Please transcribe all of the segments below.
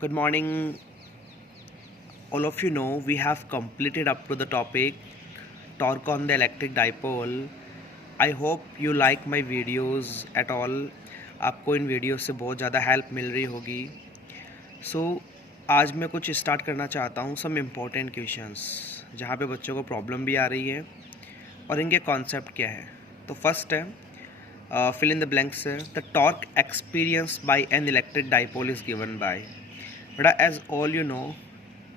Good morning. All of you know we have completed up to the topic torque on the electric dipole. I hope you like my videos at all. आपको इन video से बहुत ज़्यादा help मिल रही होगी. So आज मैं कुछ start करना चाहता हूँ सम इम्पोर्टेंट क्वेश्चंस जहाँ पे बच्चों को प्रॉब्लम भी आ रही है और इनके कॉन्सेप्ट क्या है. तो फर्स्ट है fill in the blanks है. The torque experienced by an electric dipole is given by. बेटा as all you know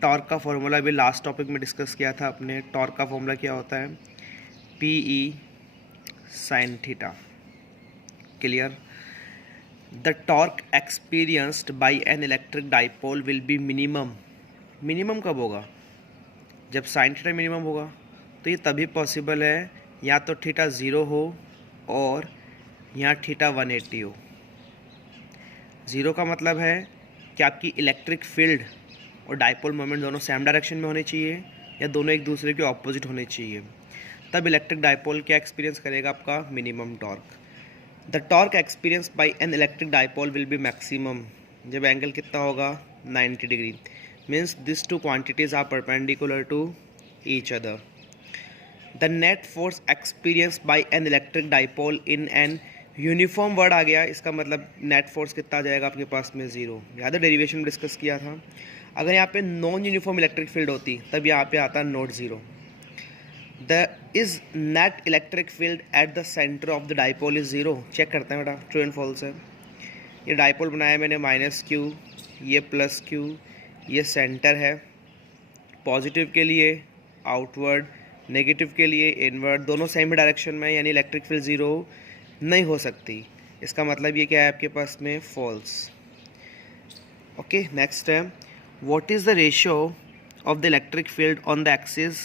torque का फॉर्मूला अभी लास्ट टॉपिक में डिस्कस किया था अपने. टॉर्क का फॉर्मूला क्या होता है? P E sine theta. Clear? The torque experienced by an electric dipole will be minimum. Minimum कब होगा? जब साइन थीटा मिनिमम होगा. तो ये तभी पॉसिबल है या तो थीटा ज़ीरो हो और यहाँ थीटा 180 हो. ज़ीरो का मतलब है कि आपकी इलेक्ट्रिक फील्ड और डाइपोल मोमेंट दोनों सेम डायरेक्शन में होने चाहिए या दोनों एक दूसरे के ऑपोजिट होने चाहिए. तब इलेक्ट्रिक डाइपोल क्या एक्सपीरियंस करेगा? आपका minimum torque. The torque experience by an electric dipole will be maximum जब एंगल कितना होगा? 90 degree. Means this two quantities are perpendicular to each other. The net force experience by an electric dipole in an uniform word आ गया. इसका मतलब net force कितना आ जाएगा आपके पास में? ज़ीरो. याद है डेरिवेशन में डिस्कस किया था. अगर यहाँ पे नॉन यूनिफॉर्म इलेक्ट्रिक फील्ड होती तब यहाँ पे आता note zero. The is net electric field at the centre of the dipole is zero. Check करते हैं बेटा ट्रू एंड फॉल्स है. ये डाइपोल बनाया मैंने माइनस क्यू, ये प्लस क्यू, ये सेंटर है. पॉजिटिव के लिए आउटवर्ड, नेगेटिव के लिए इनवर्ड, दोनों सेम डायरेक्शन में, यानी इलेक्ट्रिक फील्ड ज़ीरो नहीं हो सकती. इसका मतलब ये क्या है आपके पास में? फॉल्स. ओके, नेक्स्ट है what is the ratio of the electric field on the axis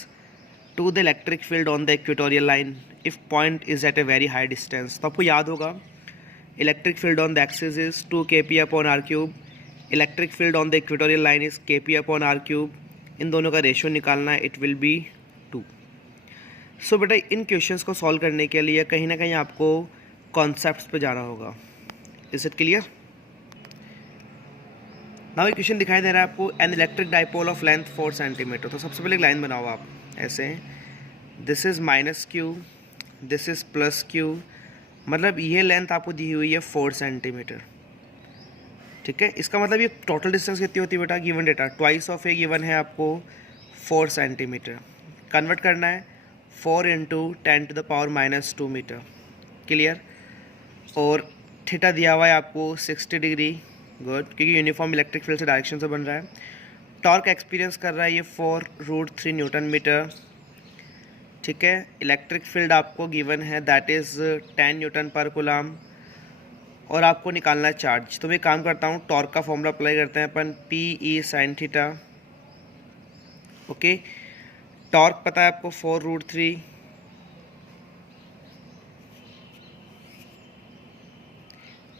to the electric field on the equatorial line if point is at a very high distance. तो आपको याद होगा electric field on the axis is 2 kp upon R cube. Electric field on the equatorial line is kp upon R cube. इन दोनों का ratio निकालना है. It will be 2. सो बेटा इन क्वेश्चंस को सॉल्व करने के लिए कहीं ना कहीं आपको कॉन्सेप्ट्स पे जाना होगा. Is it clear? नाउ एक क्वेश्चन दिखाई दे रहा है आपको. N electric dipole of length 4 centimetre. तो सबसे पहले एक लाइन बनाओ आप ऐसे. This is minus Q, this is plus Q. मतलब ये लेंथ आपको दी हुई है 4 सेंटीमीटर. ठीक है, इसका मतलब ये टोटल डिस्टेंस कितनी होती है बेटा? Given data twice of A given है आपको 4 सेंटीमीटर. कन्वर्ट करना है 4 इंटू 10⁻⁻² मीटर. क्लियर? और थीटा दिया हुआ है आपको 60 डिग्री. गुड, क्योंकि यूनिफॉर्म इलेक्ट्रिक फील्ड से डायरेक्शन से बन रहा है. टॉर्क एक्सपीरियंस कर रहा है ये 4√3 न्यूटन मीटर. ठीक है, इलेक्ट्रिक फील्ड आपको गिवन है दैट इज़ 10 न्यूटन पर कूलम. और आपको निकालना है चार्ज. तो मैं काम करता हूँ, टॉर्क का फॉर्मूला अप्लाई करते हैं अपन. P E sine theta. Okay, torque पता है आपको 4√3.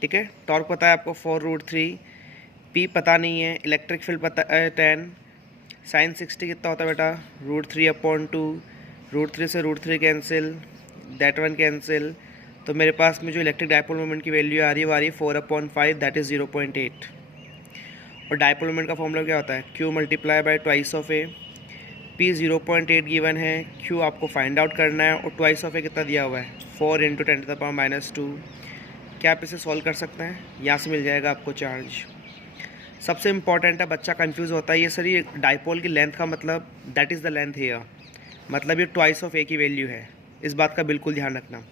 ठीक है, टॉर्क पता है आपको 4√3. पी पता नहीं है. इलेक्ट्रिक फील्ड पता है 10. साइन 60 कितना होता है बेटा? √3/2. √3 से √3 कैंसिल, दैट वन कैंसिल. तो मेरे पास में जो इलेक्ट्रिक डाइपोल मोमेंट की वैल्यू आ रही है वो आ रही है 4/5, दैट इज़ 0.8. और डाइपोल मोमेंट का फॉर्मूला क्या होता है? Q multiply by twice of A. P 0.8 given है, Q आपको फाइंड आउट करना है. और ट्वाइस ऑफ ए कितना दिया हुआ है? 4 इंटू 10⁻⁻². क्या आप इसे सॉल्व कर सकते हैं? यहाँ से मिल जाएगा आपको चार्ज. सबसे इंपॉर्टेंट है, बच्चा कंफ्यूज होता है ये सर ये डाइपोल की लेंथ का मतलब that is the length here, मतलब ये ट्वाइस ऑफ ए की वैल्यू है. इस बात का बिल्कुल ध्यान रखना.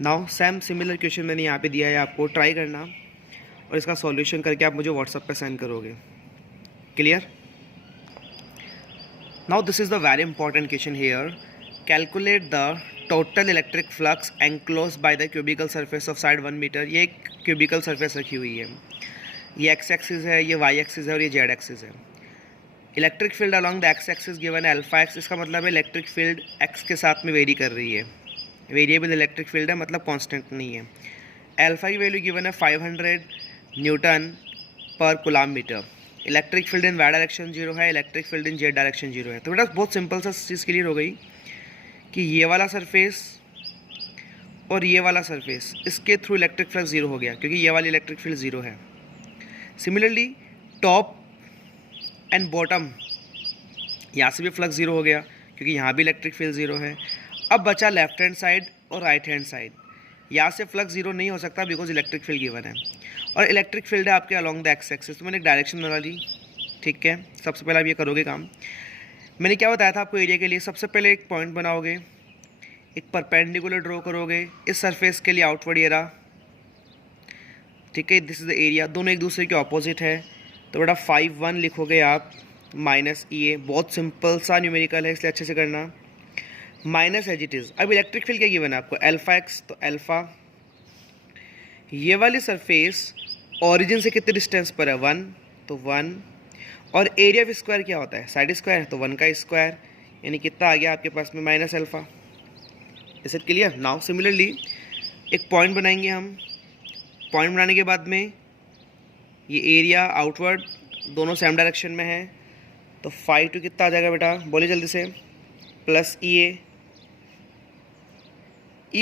नाउ सेम सिमिलर क्वेश्चन मैंने यहाँ पे दिया है आपको. ट्राई करना और इसका सॉल्यूशन करके आप मुझे व्हाट्सएप पे सेंड करोगे. Clear? Now this is the very important question here. Calculate the total electric flux enclose by the cubical surface of side 1 metre. ये एक क्यूबिकल सरफेस रखी हुई है. ये एक्स एक्सिस है, ये वाई एक्सिस है और ये जेड एक्सिस है. Electric field along the x axis given है अल्फा एक्स. इसका मतलब है इलेक्ट्रिक फील्ड एक्स के साथ में वेरी कर रही है. वेरिएबल इलेक्ट्रिक फील्ड है, मतलब कांस्टेंट नहीं है. अल्फा की वैल्यू गिवन है 500 न्यूटन पर coulomb metre. Electric field in y direction 0 है, electric field in z direction 0 है. तो बेटा बहुत सिंपल सा चीज़ क्लियर हो गई कि ये वाला सरफेस और ये वाला सरफेस इसके थ्रू इलेक्ट्रिक फ्लक्स 0 हो गया क्योंकि ये वाली इलेक्ट्रिक फील्ड 0 है. सिमिलरली टॉप एंड बॉटम, यहाँ से भी फ्लक्स ज़ीरो हो गया क्योंकि यहाँ भी इलेक्ट्रिक फील्ड ज़ीरो है। अब बचा लेफ्ट हैंड साइड और राइट हैंड साइड। यहाँ से फ्लक्स ज़ीरो नहीं हो सकता बिकॉज इलेक्ट्रिक फील्ड गिवन है, और इलेक्ट्रिक फील्ड है आपके अलॉन्ग द एक्स एक्सिस। तो मैंने एक डायरेक्शन बना ली, ठीक है। सबसे पहले आप ये करोगे काम, मैंने क्या बताया था आपको एरिया के लिए। सबसे पहले एक पॉइंट बनाओगे, एक परपेंडिकुलर ड्रॉ करोगे इस सरफेस के लिए, आउटवर्ड ये रहा, ठीक है। दिस इज़ द एरिया, दोनों एक दूसरे के ऑपोजिट है। तो बेटा 5 1 लिखोगे आप माइनस ई, बहुत सिंपल सा न्यूमेरिकल है इसलिए अच्छे से करना, माइनस एज इट इज़। अब इलेक्ट्रिक फील्ड क्या गिवन है आपको, अल्फा एक्स, तो अल्फा ये वाली सरफेस ओरिजिन से कितने डिस्टेंस पर है, 1, तो 1, और एरिया ऑफ स्क्वायर क्या होता है, साइड स्क्वायर, तो 1 का स्क्वायर, यानी कितना आ गया आपके पास में minus alpha. Is it clear? Now similarly एक पॉइंट बनाएंगे हम, पॉइंट बनाने के बाद में ये एरिया आउटवर्ड दोनों सेम डायरेक्शन में है, तो 5 2 कितना आ जाएगा बेटा, बोलिए जल्दी से, प्लस ई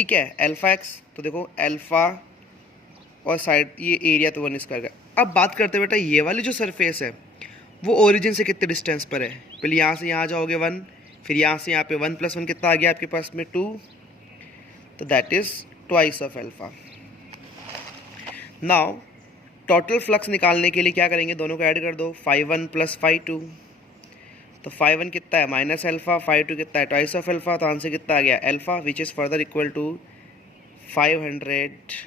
क्या है, अल्फा एक्स, तो देखो अल्फा और साइड ये एरिया तो 1 स्क्वायर का। अब बात करते हैं बेटा ये वाली जो सरफेस है वो ओरिजिन से कितने डिस्टेंस पर है। पहले यहाँ से यहाँ जाओगे 1, फिर यहाँ से यहाँ पे 1 + 1 कितना आ गया आपके पास में 2, तो that is twice of alpha. Now total flux निकालने के लिए क्या करेंगे, दोनों को ऐड कर दो, 5 1 + 5 2, तो 5 1 कितना है माइनस अल्फा, 5 2 कितना है ट्वाइस ऑफ अल्फा, तो आंसर कितना आ गया alpha, which is further equal to 500।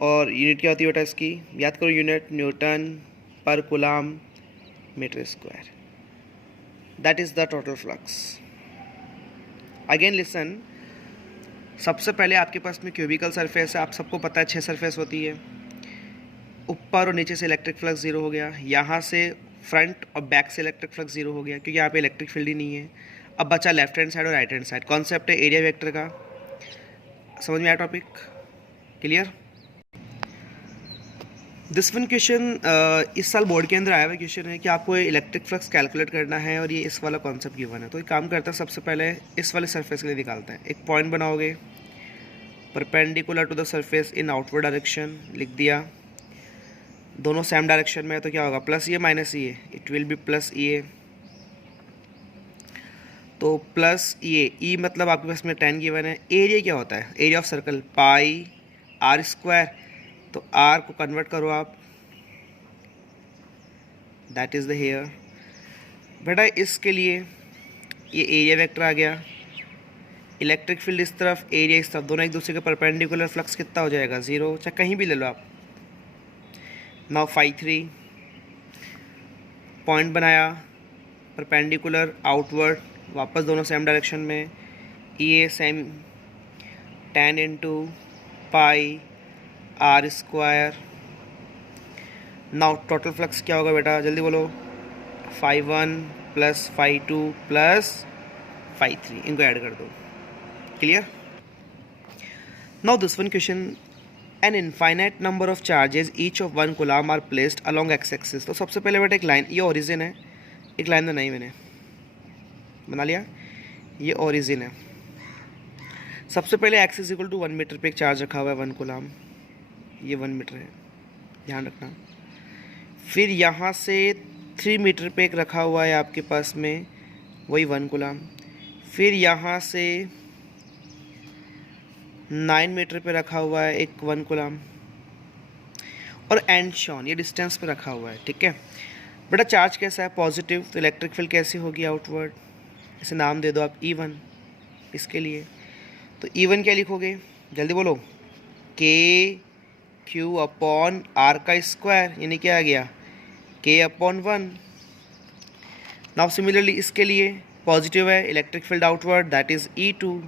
और यूनिट क्या होती है बेटा इसकी, याद करो यूनिट, न्यूटन पर coulomb metre square. That is the total flux. Again listen, सबसे पहले आपके पास में क्यूबिकल सरफेस है, आप सबको पता है 6 सरफेस होती है। ऊपर और नीचे से इलेक्ट्रिक फ्लक्स ज़ीरो हो गया, यहाँ से फ्रंट और बैक से इलेक्ट्रिक फ्लक्स ज़ीरो हो गया क्योंकि यहाँ पे इलेक्ट्रिक फील्ड ही नहीं है। अब बचा लेफ्ट हैंड साइड और राइट हैंड साइड। कॉन्सेप्ट है एरिया वेक्टर का, समझ में आया topic, clear? This one question इस साल बोर्ड के अंदर आया हुआ क्वेश्चन है कि आपको इलेक्ट्रिक फ्लक्स कैलकुलेट करना है और ये इस वाला कॉन्सेप्ट गिवन है। तो एक काम करता है, सबसे पहले इस वाले सरफेस के लिए निकालते हैं। एक पॉइंट बनाओगे perpendicular to the surface in outward direction, लिख दिया, दोनों सेम डायरेक्शन में है, तो क्या होगा प्लस ये माइनस ये, इट विल बी प्लस ये, तो प्लस ये ई मतलब आपके पास में 10 गिवन है। एरिया क्या होता है, area of circle pi r square, तो आर को कन्वर्ट करो आप, दैट इज़ द हेयर। बेटा इसके लिए ये एरिया वेक्टर आ गया, इलेक्ट्रिक फील्ड इस तरफ, एरिया इस तरफ, दोनों एक दूसरे के परपेंडिकुलर, फ्लक्स कितना हो जाएगा 0, चाहे कहीं भी ले लो आप। नाउ 5 3 पॉइंट बनाया परपेंडिकुलर आउटवर्ड, वापस दोनों सेम डायरेक्शन में, ये same 10 × pi r square. Now total flux क्या होगा बेटा, जल्दी बोलो, 5 1 + 5 2 + 5 3, इनको ऐड कर दो, clear? Now this one question, an infinite number of charges each of 1 coulomb are placed along x axis. तो सबसे पहले बेटा एक लाइन, ये ओरिजिन है, एक लाइन बनाई मैंने, बना लिया, ये ओरिजिन है। सबसे पहले x is equal to 1 metre पे एक चार्ज रखा हुआ है 1 कूलम, ये 1 मीटर है, ध्यान रखना। फिर यहाँ से 3 मीटर पे एक रखा हुआ है आपके पास में, वही 1 कूलम। फिर यहाँ से 9 मीटर पे रखा हुआ है एक 1 कूलम, और एंड शॉन ये डिस्टेंस पे रखा हुआ है, ठीक है। बेटा चार्ज कैसा है, पॉजिटिव, तो इलेक्ट्रिक फील्ड कैसी होगी, आउटवर्ड, इसे नाम दे दो आप E1 इसके लिए। तो E1 क्या लिखोगे, जल्दी बोलो, KQ/R का स्क्वायर, यानी क्या आ गया K/1। नाउ सिमिलरली इसके लिए पॉजिटिव है, electric field outward, that is E2।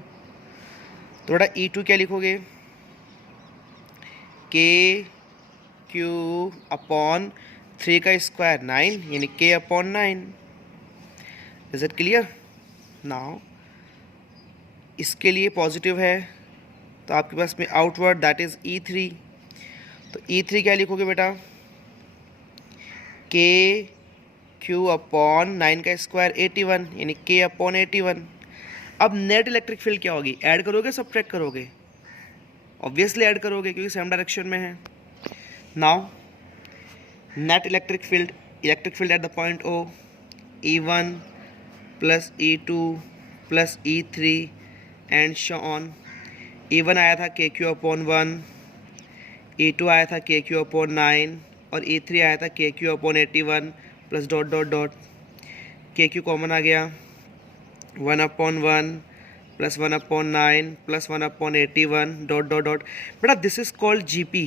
तो बेटा E2 क्या लिखोगे, KQ/3 का स्क्वायर 9, यानी K/9। Is it clear? Now इसके लिए पॉजिटिव है तो आपके पास में आउटवर्ड, दैट इज E3। तो E3 क्या लिखोगे बेटा, KQ/9 का स्क्वायर 81, यानी K/81। अब नेट इलेक्ट्रिक फील्ड क्या होगी, ऐड करोगे सब्ट्रैक्ट करोगे, ऑब्वियसली ऐड करोगे क्योंकि सेम डायरेक्शन में है। Now net electric field at the point O, E1 plus E2 plus E3 and so on. E1 आया था KQ/1, E2 आया था KQ/9 और E3 आया था KQ/81 plus dot dot dot. KQ common आ गया, 1/1 प्लस 1/9 प्लस 1/81 डॉट डॉट डॉट. बेटा this is called GP,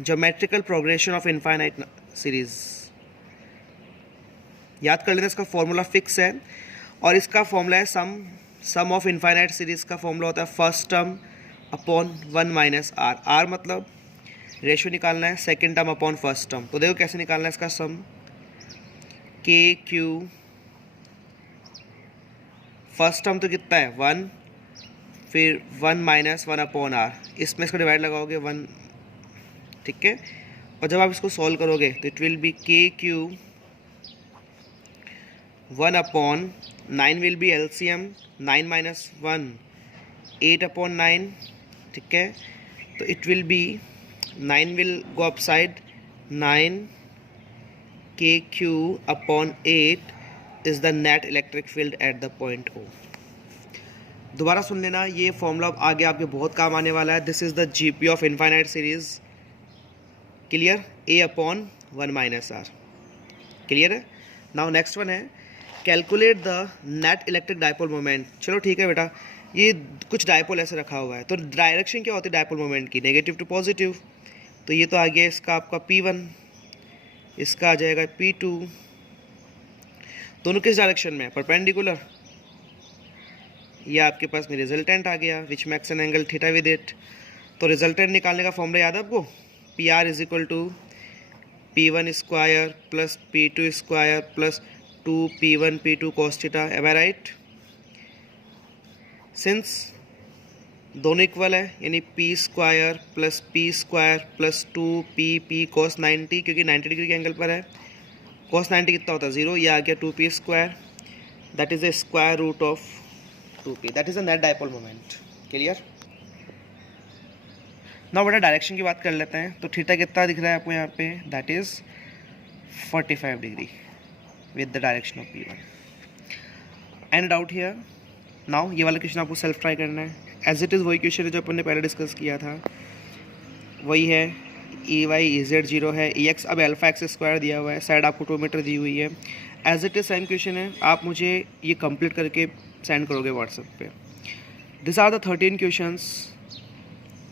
geometrical progression of infinite series. याद कर लेना, इसका फॉर्मूला फिक्स है और इसका फॉर्मूला है सम ऑफ इनफाइनाइट सीरीज का फॉर्मूला होता है first term upon 1 minus r. R मतलब रेशियो निकालना है second term upon first term. तो देखो कैसे निकालना है इसका सम. KQ फर्स्ट टर्म तो कितना है 1, फिर 1 माइनस 1 अपॉन आर, इसमें इसको डिवाइड लगाओगे 1, ठीक है. और जब आप इसको सॉल्व करोगे तो it will be KQ 1 upon 9 will be LCM, 9 minus 1 8/9, ठीक है. तो it will be 9 will go up side, 9 KQ upon 8 is the net electric field at the point O. दोबारा सुन लेना, ये फॉर्मूला आगे आपके बहुत काम आने वाला है. This is the GP of infinite series. Clear? A/1 minus r. Clear है? नाउ नेक्स्ट वन है calculate the net electric dipole moment. चलो ठीक है बेटा, ये कुछ डायपोल ऐसे रखा हुआ है तो डायरेक्शन क्या होती है डायपोल मोमेंट की, नेगेटिव टू पॉजिटिव. तो ये तो आ गया इसका आपका P1, इसका आ जाएगा P2. दोनों किस डायरेक्शन में है, परपेंडिकुलर. ये आपके पास में रिजल्टेंट आ गया which makes an angle theta with it. तो रिजल्टेंट निकालने का फॉर्मूला याद है आपको, PR is equal to P1 square plus P2 square plus 2P1 P2 cos theta. Am I right? Since दोनों इक्वल है यानी P square plus P square plus 2P cos 90, क्योंकि 90 डिग्री के एंगल पर है. cos 90 कितना होता है 0, ये आ गया 2P square, that is the square root of 2P. That is the net dipole moment. Clear? Now बेटा डायरेक्शन की बात कर लेते हैं. तो थीटा कितना दिख रहा है आपको यहाँ पे, that is 45 degree with the direction of P1. And doubt here? Now ये वाला क्वेश्चन आपको सेल्फ ट्राई करना है. एज इट इज़ वही क्वेश्चन है जो अपन ने पहले डिस्कस किया था, वही है. EY EZ 0 है, EX अब अल्फा एक्स स्क्वायर दिया हुआ है, साइड आपको 2 मीटर दी हुई है. As it is same question है, आप मुझे ये कंप्लीट करके सेंड करोगे व्हाट्सएप पे. This are the 13 questions.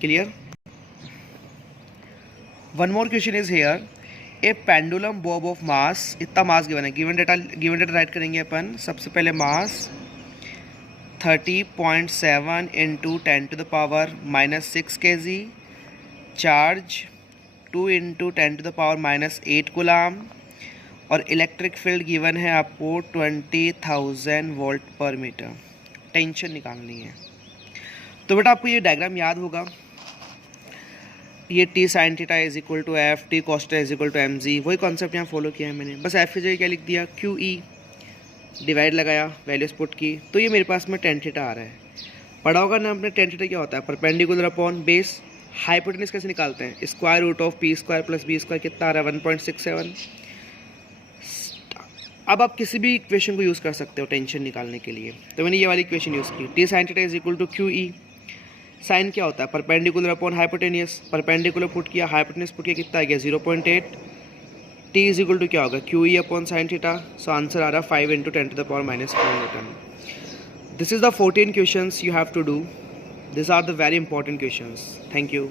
Clear? One more question is here, a pendulum bob of mass, इतना मास गिवन है. गिवन डेटा राइट करेंगे अपन. सबसे पहले mass 30.7 into 10 to the power -6 kg, charge 2 into 10 to the power -8 coulomb, और electric field given है आपको 20,000 volt पर मीटर. टेंशन निकालनी है. तो बेटा आपको ये डायग्राम याद होगा, ये T sin theta is equal to F, T cos theta is equal to mg. वही कॉन्सेप्ट यहाँ फॉलो किया है मैंने. बस F की जगह क्या लिख दिया, QE, डिवाइड लगाया, वैल्यूज पुट की, तो ये मेरे पास में tan थीटा आ रहा है. पढ़ा होगा ना आपने tan थीटा क्या होता है, परपेंडिकुलर अपॉन बेस. हाइपोटेनस कैसे निकालते हैं, square root of P square plus B square कितना आ रहा है 1.67. अब आप किसी भी इक्वेशन को यूज़ कर सकते हो टेंशन निकालने के लिए. तो मैंने ये वाली इक्वेशन यूज़ की, T sin theta is equal to QE. Sine क्या होता है, perpendicular upon hypotenuse. Perpendicular put किया, हाइपोटेनियस पुट किया, कितना आ गया 0.8. T इज इक्वल टू क्या होगा, QE upon sine theta. So answer आ रहा है 5 into 10 to the power -4 newton. This is the 14 questions you have to do. This are the very important questions. Thank you.